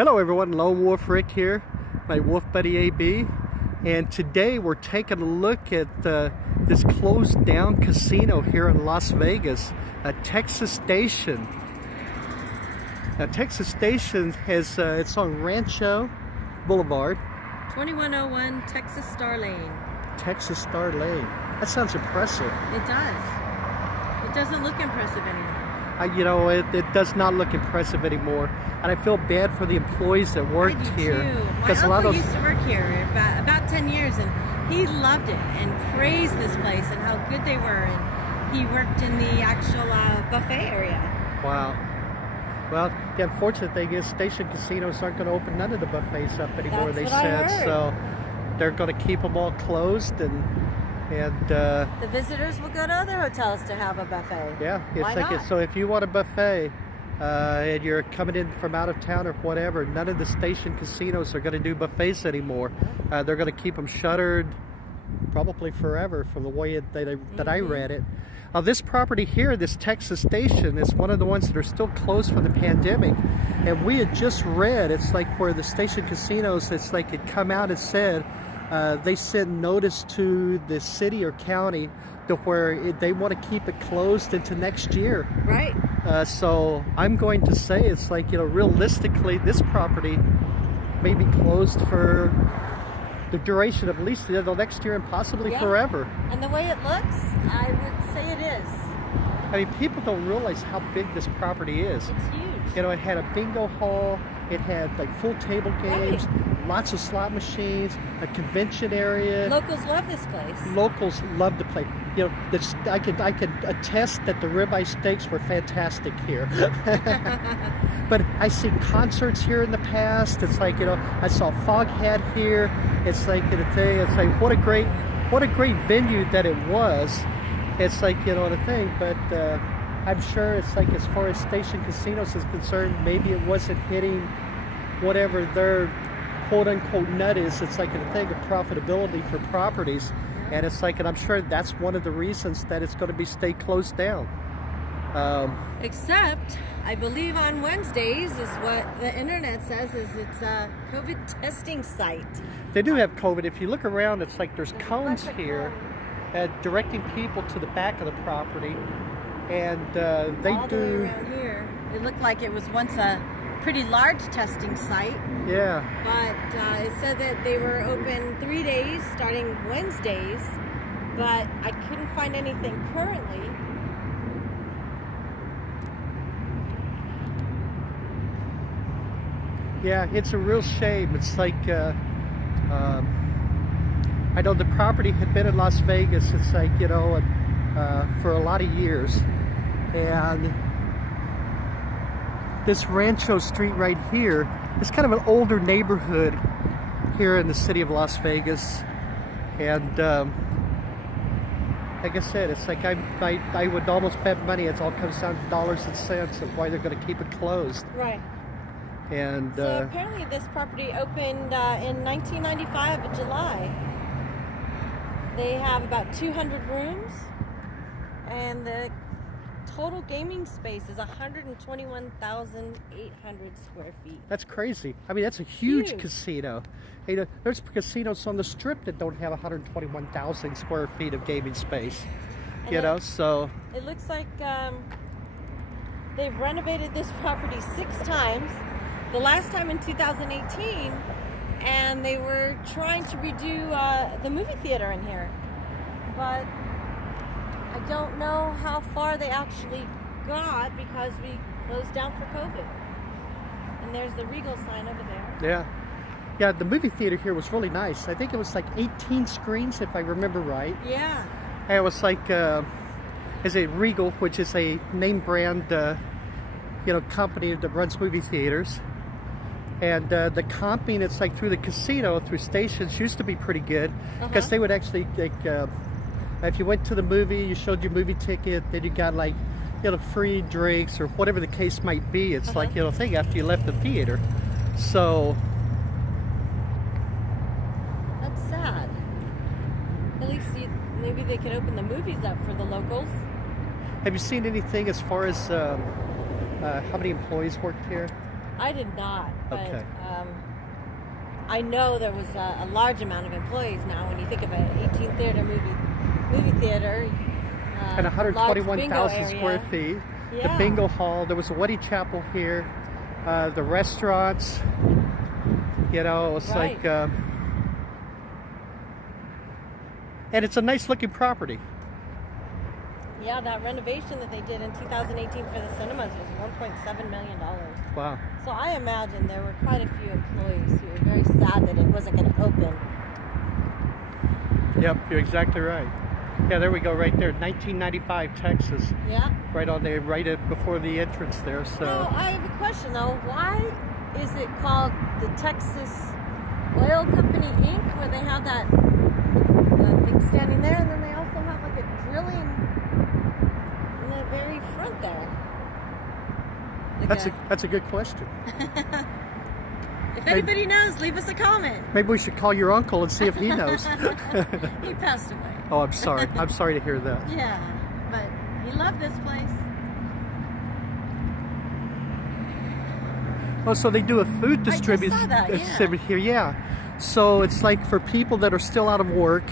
Hello everyone, LoneWulfRick here, my wolf buddy AB, and today we're taking a look at this closed down casino here in Las Vegas, Texas Station. Now Texas Station has, it's on Rancho Boulevard. 2101 Texas Star Lane. Texas Star Lane. That sounds impressive. It does. It doesn't look impressive anymore. You know, it does not look impressive anymore, and I feel bad for the employees that worked here. Because my uncle used to work here about 10 years, and he loved it and praised this place and how good they were. And he worked in the actual buffet area. Wow. Well, the unfortunate thing is station casinos aren't going to open none of the buffets up anymore. That's they what said I heard. So. They're going to keep them all closed, and the visitors will go to other hotels to have a buffet. Yeah, it's Why like not? So if you want a buffet and you're coming in from out of town or whatever, none of the station casinos are going to do buffets anymore. They're going to keep them shuttered probably forever, from the way that I read it. This property here, this Texas Station, is one of the ones that are still closed for the pandemic. And we had just read, it's like where the station casinos, it's like it come out and said, they sent notice to the city or county to where they want to keep it closed into next year. Right. So I'm going to say it's like, you know, realistically, this property may be closed for the duration of at least the next year and possibly forever. And the way it looks, I would say it is. I mean, people don't realize how big this property is. It's huge. You know, it had a bingo hall, it had like full table games, lots of slot machines, a convention area. Locals love this place. Locals love the place. You know, I could attest that the ribeye steaks were fantastic here. But I see concerts here in the past. It's like, you know, I saw Foghat here. It's like, you know, it's like what a great venue that it was. It's like, you know, the thing, but I'm sure it's like, as far as station casinos is concerned, maybe it wasn't hitting whatever their quote-unquote nut is. It's like a thing of profitability for properties, and it's like, and I'm sure that's one of the reasons that it's going to stay closed down. Except, I believe on Wednesdays is what the internet says, is it's a COVID testing site. They do have COVID. If you look around, it's like there's cones here directing people to the back of the property, and they all the way around here. It looked like it was once a pretty large testing site. Yeah. But it said that they were open 3 days, starting Wednesdays, but I couldn't find anything currently. Yeah, it's a real shame. It's like, I know the property had been in Las Vegas, it's like, you know, for a lot of years. And this Rancho Street right here is kind of an older neighborhood here in the city of Las Vegas. And like I said, it's like I would almost bet money it all comes down to dollars and cents of why they're going to keep it closed. Right. And so apparently this property opened in 1995 in July. They have about 200 rooms, and the total gaming space is 121,800 square feet. That's crazy. I mean, that's a huge casino. You know, there's casinos on the Strip that don't have 121,000 square feet of gaming space. And you know, so it looks like they've renovated this property 6 times. The last time in 2018, and they were trying to redo the movie theater in here, but I don't know how far they actually got because we closed down for COVID. And there's the Regal sign over there. Yeah. Yeah, the movie theater here was really nice. I think it was like 18 screens, if I remember right. Yeah. And it was like, is it Regal, which is a name brand, you know, company that runs movie theaters. And the comping, it's like through the casino, through stations, used to be pretty good, because they would actually, like, if you went to the movie, you showed your movie ticket, then you got, like, you know, free drinks or whatever the case might be. It's like, you know, thing after you left the theater. So that's sad. At least maybe they could open the movies up for the locals. Have you seen anything as far as how many employees worked here? I did not. But, Okay. I know there was a large amount of employees now. When you think of an 18 theater movie theater, And 121,000 square feet. Yeah. The bingo hall. There was a wedding chapel here. The restaurants. You know, it's Right. like, and it's a nice looking property. Yeah, that renovation that they did in 2018 for the cinemas was $1.7 million. Wow. So I imagine there were quite a few employees who were very sad that it wasn't going to open. Yep, you're exactly right. Yeah, there we go, right there, 1995, Texas. Yeah. Right on there, right before the entrance there. So. Now, I have a question though. Why is it called the Texas Oil Company Inc., where they have that thing standing there, and then they also have like a drilling in the very front there? Like That's a good question. If anybody knows, leave us a comment. Maybe we should call your uncle and see if he knows. He passed away. Oh, I'm sorry. I'm sorry to hear that. Yeah, but he loved this place. Oh, so they do a food distribution I just saw that, yeah. here, yeah. So it's like for people that are still out of work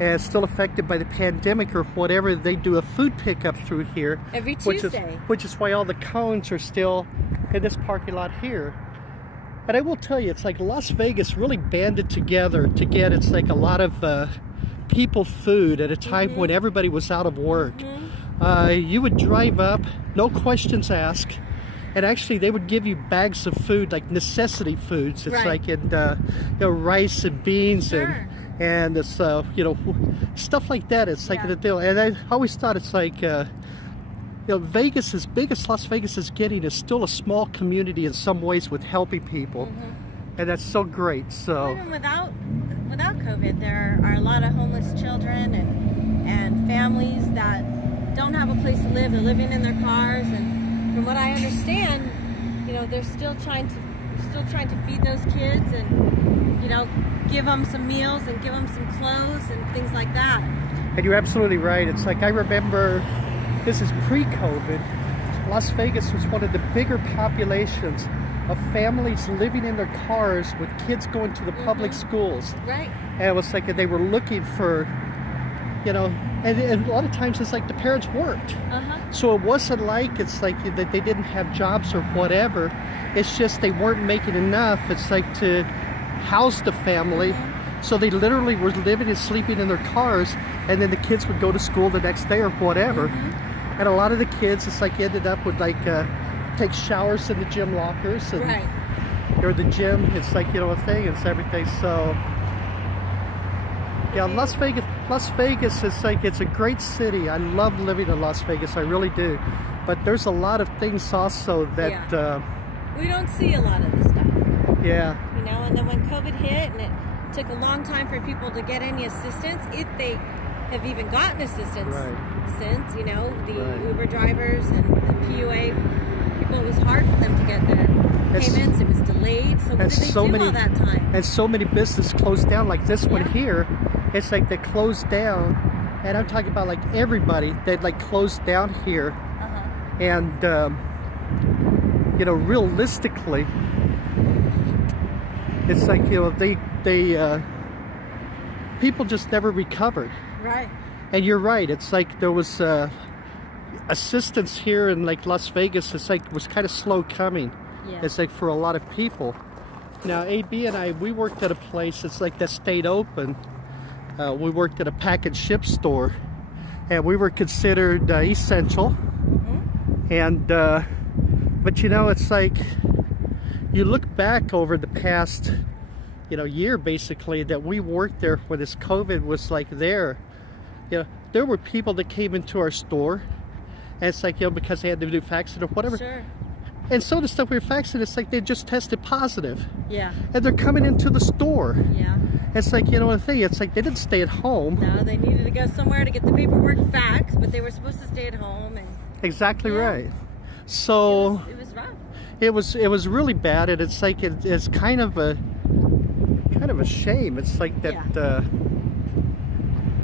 and still affected by the pandemic or whatever, they do a food pickup through here. Every Tuesday. Which is why all the cones are still in this parking lot here. But I will tell you, it's like Las Vegas really banded together to get, it's like a lot of people food at a time when everybody was out of work. You would drive up, no questions asked, and actually they would give you bags of food, like necessity foods. It's like in, you know, rice and beans and it's, you know, stuff like that. It's like the deal. And I always thought it's like, you know, Vegas, as big as Las Vegas is getting, is still a small community in some ways with helping people. And that's so great. So even without COVID, there are a lot of homeless children and families that don't have a place to live. They're living in their cars, and from what I understand, you know, they're still trying to feed those kids and, you know, give them some meals and give them some clothes and things like that. And you're absolutely right. It's like, I remember, this is pre-COVID, Las Vegas was one of the bigger populations of families living in their cars with kids going to the public schools. Right. And it was like they were looking for, you know, and a lot of times it's like the parents worked. So it wasn't like, it's like that they didn't have jobs or whatever. It's just they weren't making enough. It's like to house the family. So they literally were living and sleeping in their cars, and then the kids would go to school the next day or whatever. And a lot of the kids, it's like ended up with like take showers in the gym lockers and or the gym. It's like, you know, a thing. It's everything. So yeah, Las Vegas is like, it's a great city. I love living in Las Vegas. I really do. But there's a lot of things also that we don't see a lot of the stuff. Yeah. You know, and then when COVID hit and it took a long time for people to get any assistance, if they have even gotten assistance since, you know, the Uber drivers and the PUA people, it was hard for them to get their payments. It was delayed. So what did they do all that time? And so many businesses closed down, like this one here. It's like they closed down, and I'm talking about like everybody. They'd like closed down here, and you know, realistically, it's like, you know, they people just never recovered. Right. And you're right. It's like there was assistance here in like Las Vegas. It's like was kind of slow coming. It's like for a lot of people. Now AB and I, we worked at a place. It's like that stayed open. We worked at a pack and ship store, and we were considered essential. And but you know, it's like you look back over the past, you know, year basically that we worked there when this COVID was like there. You know, there were people that came into our store, and it's like, you know, because they had to do faxing or whatever. And some of the stuff we were faxing, it's like they just tested positive. And they're coming into the store. It's like, you know, the thing, it's like they didn't stay at home. No, they needed to go somewhere to get the paperwork faxed, but they were supposed to stay at home. And exactly right. So it was rough. It was really bad, and it's like it's kind of a shame. It's like that.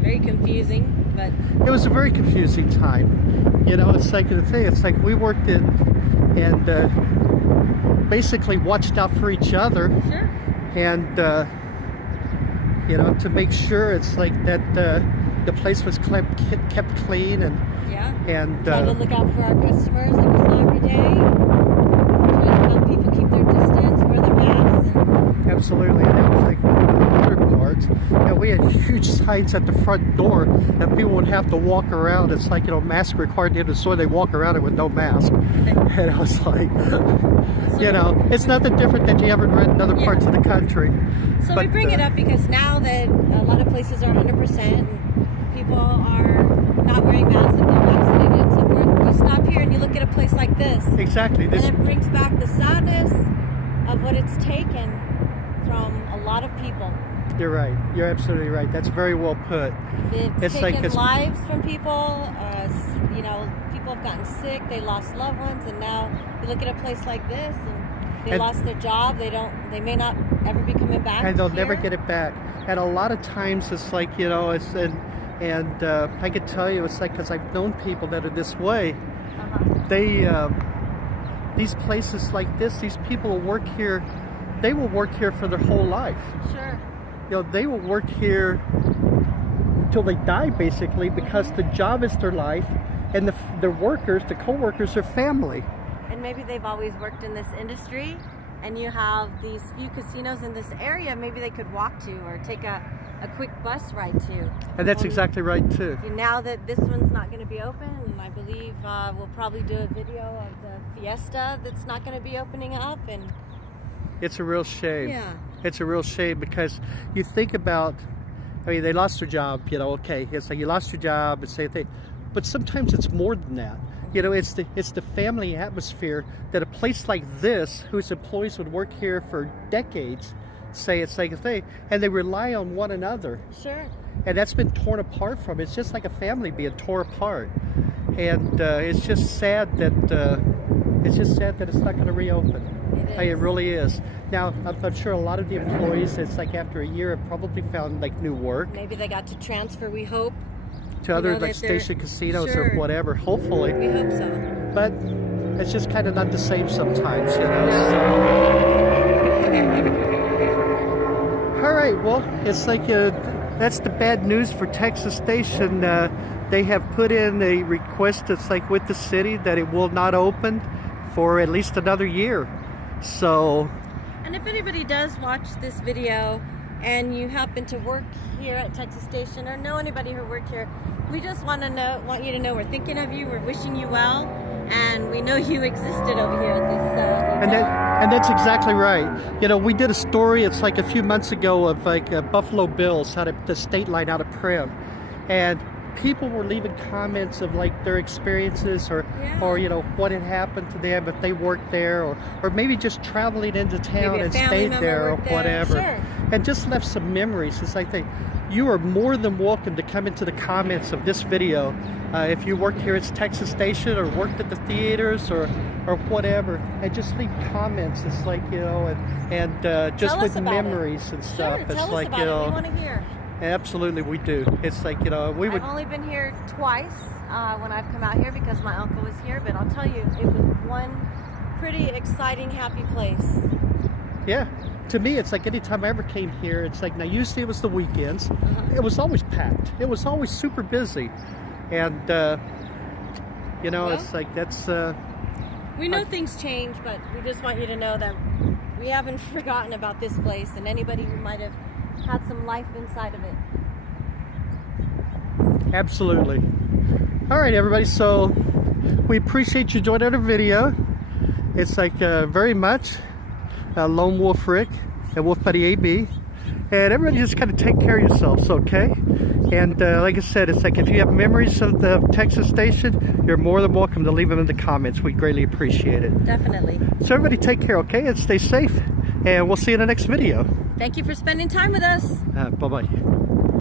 Very confusing, but it was a very confusing time. You know, it's like the thing. It's like we worked in, and basically watched out for each other. Sure. And you know, to make sure it's like that the place was kept clean and trying to look out for our customers that we saw every day. Trying to help people keep their distance, wear their masks. Absolutely, and that was like one of the other parts. You know, we had huge signs at the front door that people would have to walk around. It's like, you know, mask required in the store. They walk around it with no mask, and I was like, you know, it's nothing different than you ever read in other parts of the country. So we bring it up because now that a lot of places are 100%, and people are not wearing masks if they're vaccinated and so forth. You stop here and you look at a place like this. Exactly. And it brings back the sadness of what it's taken from a lot of people. You're right. You're absolutely right. That's very well put. It's taken lives from people. You know, people have gotten sick. They lost loved ones, and now you look at a place like this, and they lost their job. They may not ever be coming back. And they'll never get it back. And a lot of times, it's like, you know, it's and I could tell you, it's like, because I've known people that are this way. They these places like this, these people will work here. They will work here for their whole life. Sure. You know, they will work here till they die, basically, because the job is their life, and the workers, the co-workers, are family. And maybe they've always worked in this industry, and you have these few casinos in this area maybe they could walk to or take a quick bus ride to. And that's exactly right, too. Now that this one's not going to be open, and I believe we'll probably do a video of the Fiesta that's not going to be opening up, and it's a real shame. Yeah. It's a real shame, because you think about, I mean, they lost their job, you know, okay, it's like you lost your job, it's the same thing. But sometimes it's more than that. You know, it's the family atmosphere that a place like this, whose employees would work here for decades, say it's like a thing, and they rely on one another. Sure. And that's been torn apart from. It's just like a family being torn apart. And it's just sad that it's not going to reopen. It really is. Now, I'm sure a lot of the employees, it's like after a year, have probably found like new work. Maybe they got to transfer, we hope, to other like station casinos or whatever, hopefully. We hope so. But it's just kind of not the same sometimes, you know. So. All right, well, it's like that's the bad news for Texas Station. They have put in a request that's like with the city that it will not open for at least another year. So, and if anybody does watch this video and you happen to work here at Texas Station or know anybody who worked here, we just want you to know we're thinking of you, we're wishing you well, and we know you existed over here at this and that's exactly right. You know, we did a story, it's like a few months ago, of like Buffalo Bills out of the state line out of Prim, and people were leaving comments of like their experiences or you know, what had happened to them if they worked there, or maybe just traveling into town and stayed there or whatever. Sure. And just left some memories. It's like you are more than welcome to come into the comments of this video if you worked here at Texas Station or worked at the theaters or whatever, and just leave comments. It's like, you know, and just with memories and stuff. Sure, it's tell like, us about it. We want to hear. Absolutely, we do. It's like, you know, I've only been here twice when I've come out here because my uncle was here, but I'll tell you, it was one pretty exciting, happy place. Yeah. To me, it's like anytime I ever came here, it's like, now usually it was the weekends. It was always packed. It was always super busy. And, you know, it's like that's... we know things change, but we just want you to know that we haven't forgotten about this place and anybody who might have had some life inside of it. Absolutely. All right, everybody, so we appreciate you joining our video. It's like very much Lone Wolf Rick and Wolf Buddy AB, and everybody just kind of take care of yourselves, okay? And like I said, it's like if you have memories of the Texas Station, you're more than welcome to leave them in the comments. We greatly appreciate it. Definitely. So everybody take care, okay? And stay safe, and we'll see you in the next video. Thank you for spending time with us. Bye-bye.